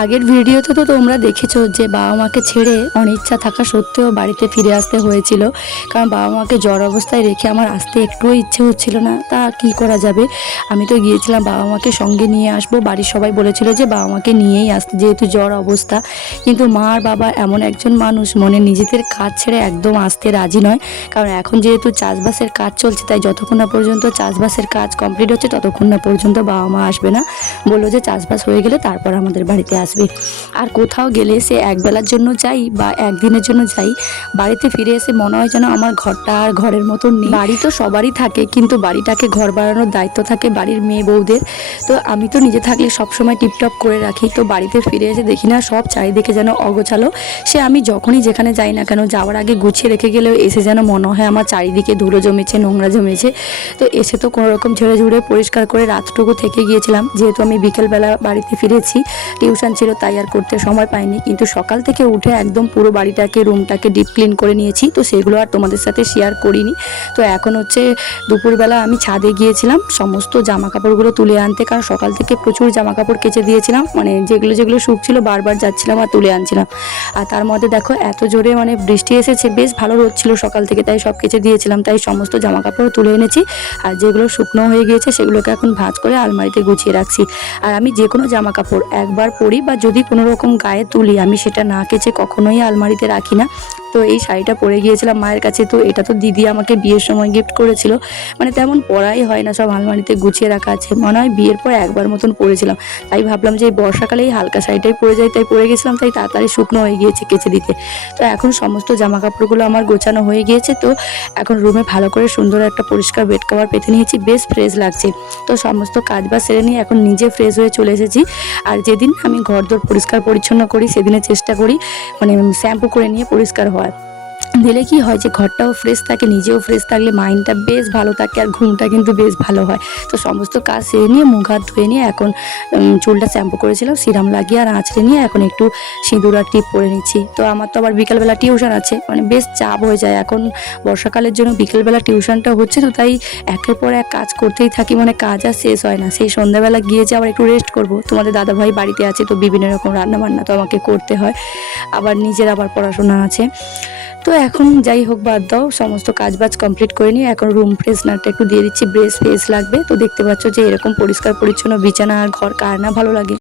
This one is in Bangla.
আগের ভিডিওতে তো তোমরা দেখেছো যে বাবা মাকে ছেড়ে অনিচ্ছা থাকা সত্ত্বেও বাড়িতে ফিরে আসতে হয়েছিল, কারণ বাবা মাকে জ্বর অবস্থায় রেখে আমার আসতে একটুও ইচ্ছে হচ্ছিল না। তা কি করা যাবে, আমি তো গিয়েছিলাম বাবা মাকে সঙ্গে নিয়ে আসবো। বাড়ির সবাই বলেছিল যে বাবা মাকে নিয়েই আসতে, যেহেতু জ্বর অবস্থা। কিন্তু মা আর বাবা এমন একজন মানুষ, মনে নিজেদের কাজ ছেড়ে একদম আসতে রাজি নয়। কারণ এখন যেহেতু চাষবাসের কাজ চলছে, তাই যতক্ষণ না পর্যন্ত চাষবাসের কাজ কমপ্লিট হচ্ছে ততক্ষণ না পর্যন্ত বাবা মা আসবে না। বললো যে চাষবাস হয়ে গেলে তারপর আমাদের বাড়িতে আসবে। আর কোথাও গেলে সে একবেলার জন্য যাই বা একদিনের জন্য যাই, বাড়িতে ফিরে এসে মনে হয় যেন আমার ঘরটা আর ঘরের মতন নেই। বাড়ি তো সবারই থাকে, কিন্তু বাড়িটাকে ঘর বাড়ানোর দায়িত্ব থাকে বাড়ির মেয়ে বউদের। তো আমি তো নিজে থাকলে সবসময় টিপটপ করে রাখি, তো বাড়িতে ফিরে এসে দেখি না সব চারিদিকে যেন অগোছালো। সে আমি যখনই যেখানে যাই না কেন, যাওয়ার আগে গুছিয়ে রেখে গেলেও এসে যেন মনে হয় আমার চারিদিকে ধুলো জমেছে, নোংরা জমেছে। তো এসে তো কোনো রকম ঝেড়ে ঝুড়ে পরিষ্কার করে রাতটুকু থেকে গিয়েছিলাম, যেহেতু আমি বিকেলবেলা বাড়িতে ফিরেছি, টিউশন ছিল তাই আর করতে সময় পাইনি। কিন্তু সকাল থেকে উঠে একদম পুরো বাড়িটাকে, রুমটাকে ডিপ ক্লিন করে নিয়েছি, তো সেগুলো আর তোমাদের সাথে শেয়ার করিনি। তো এখন হচ্ছে দুপুরবেলা আমি ছাদে গিয়েছিলাম সমস্ত জামা কাপড়গুলো তুলে আনতে, কারণ সকাল থেকে প্রচুর জামা কাপড় কেচে দিয়েছিলাম, মানে যেগুলো যেগুলো শুকছিল বারবার যাচ্ছিলাম আর তুলে আনছিলাম। আর তার মধ্যে দেখো এত জোরে মানে বৃষ্টি এসেছে, বেশ ভালো রোদ ছিল সকাল থেকে, তাই সব কেচে দিয়েছিলাম, তাই সমস্ত জামা কাপড় তুলে এনেছি। আর যেগুলো শুকনো হয়ে গিয়েছে সেগুলোকে এখন ভাঁজ করে আলমারিতে গুছিয়ে রাখছি। আর আমি যে কোনো জামা কাপড় একবার পরি বা যদি কোনো রকম গায়ে তুলি, আমি সেটা না কেচে কখনোই আলমারিতে রাখি না। তো এই শাড়িটা পরে গিয়েছিলাম মায়ের কাছে, তো এটা তো দিদি আমাকে বিয়ের সময় গিফট করেছিল, মানে তেমন পরাই হয় না, সব আলমারিতে গুছিয়ে রাখা আছে। মনে হয় বিয়ের পর একবার মতন পরেছিলাম, তাই ভাবলাম যে এই বর্ষাকালে এই হালকা শাড়িটাই পরে যাই, তাই পরে গেছিলাম, তাই তাড়াতাড়ি শুকনো হয়ে গিয়েছে কেচে দিতে। তো এখন সমস্ত জামা কাপড়গুলো আমার গোছানো হয়ে গিয়েছে, তো এখন রুমে ভালো করে সুন্দর একটা পরিষ্কার বেড কভার পেতে নিয়েছি, বেশ ফ্রেশ লাগছে। তো সমস্ত কাজ বাজ সেরে নিয়ে এখন নিজে ফ্রেশ হয়ে চলে এসেছি। আর যেদিন আমি ঘরদোর পরিষ্কার পরিচ্ছন্ন করি সেদিনে চেষ্টা করি মানে শ্যাম্পু করে নিয়ে পরিষ্কার হওয়ার, দিলে কি হয় যে ঘরটাও ফ্রেশ থাকে, নিজেও ফ্রেশ থাকলে মাইন্ডটা বেশ ভালো থাকে আর ঘুমটা কিন্তু বেশ ভালো হয়। তো সমস্ত কাজ সেরে নিয়ে মুখ হাত ধুয়ে নিয়ে এখন চুলটা শ্যাম্পু করেছিলাম, সিরাম লাগিয়ে আর আঁচড়ে নিয়ে এখন একটু সিঁদুর আর টিপ পরে নিচ্ছি। তো আমার তো আবার বিকালবেলা টিউশন আছে, মানে বেশ চাপ হয়ে যায় এখন বর্ষাকালের জন্য, বিকেলবেলা টিউশনটা হচ্ছে, তো তাই একের পর এক কাজ করতেই থাকি, মানে কাজ আর শেষ হয় না। সেই সন্ধ্যাবেলা গিয়েছে আবার একটু রেস্ট করব, তোমাদের দাদাভাই বাড়িতে আছে, তো বিভিন্ন রকম রান্নাবান্না তো আমাকে করতে হয়, আবার নিজের আবার পড়াশোনা আছে। তো এখন যাই হোক বাদ দাও, সমস্ত কাজ বাজ কমপ্লিট করে নিয়ে এখন রুম ফ্রেশনারটা একটু দিয়ে দিচ্ছি, বেশ ফ্রেশ লাগবে। তো দেখতে পাচ্ছ যে এরকম পরিষ্কার পরিচ্ছন্ন বিছানা আর ঘর কার না ভালো লাগে।